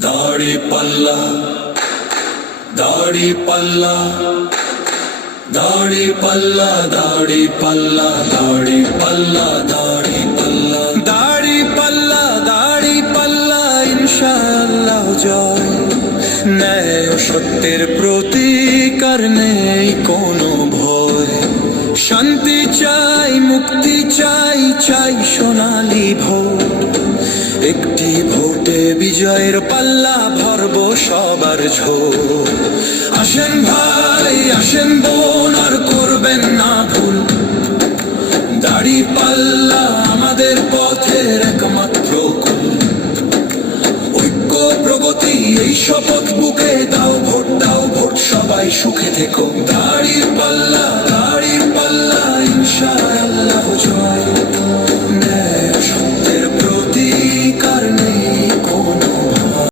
দাড়ি পাল্লা, দাড়ি পাল্লা, দাড়ি পাল্লা, দাড়ি পাল্লা, দাড়ি পাল্লা, দাড়ি পাল্লা, দাড়ি পাল্লা, দাড়ি পাল্লা, ইনশাআল্লাহ জয়। ন্যায় ও সত্যের প্রতীক আর নেই কোনো ভয়। শান্তি চাই, মুক্তি চাই, চাই সোনালী ভোট। একটি ভোটে বিজয়ের পাল্লা ভরব সবার ঝোল। আসেন ভাই, আসেন বোন, আর করবেন না ভুল। দাড়ি পাল্লা আমাদের পথের একমাত্র কুল। ঐক্য প্রগতি এই শপথ বুকে দাও ভোট, দাও ভোট, সবাই সুখে থেকো। দাড়ি পাল্লা, দাড়ি পাল্লা, ইনশাআল্লাহ জয়।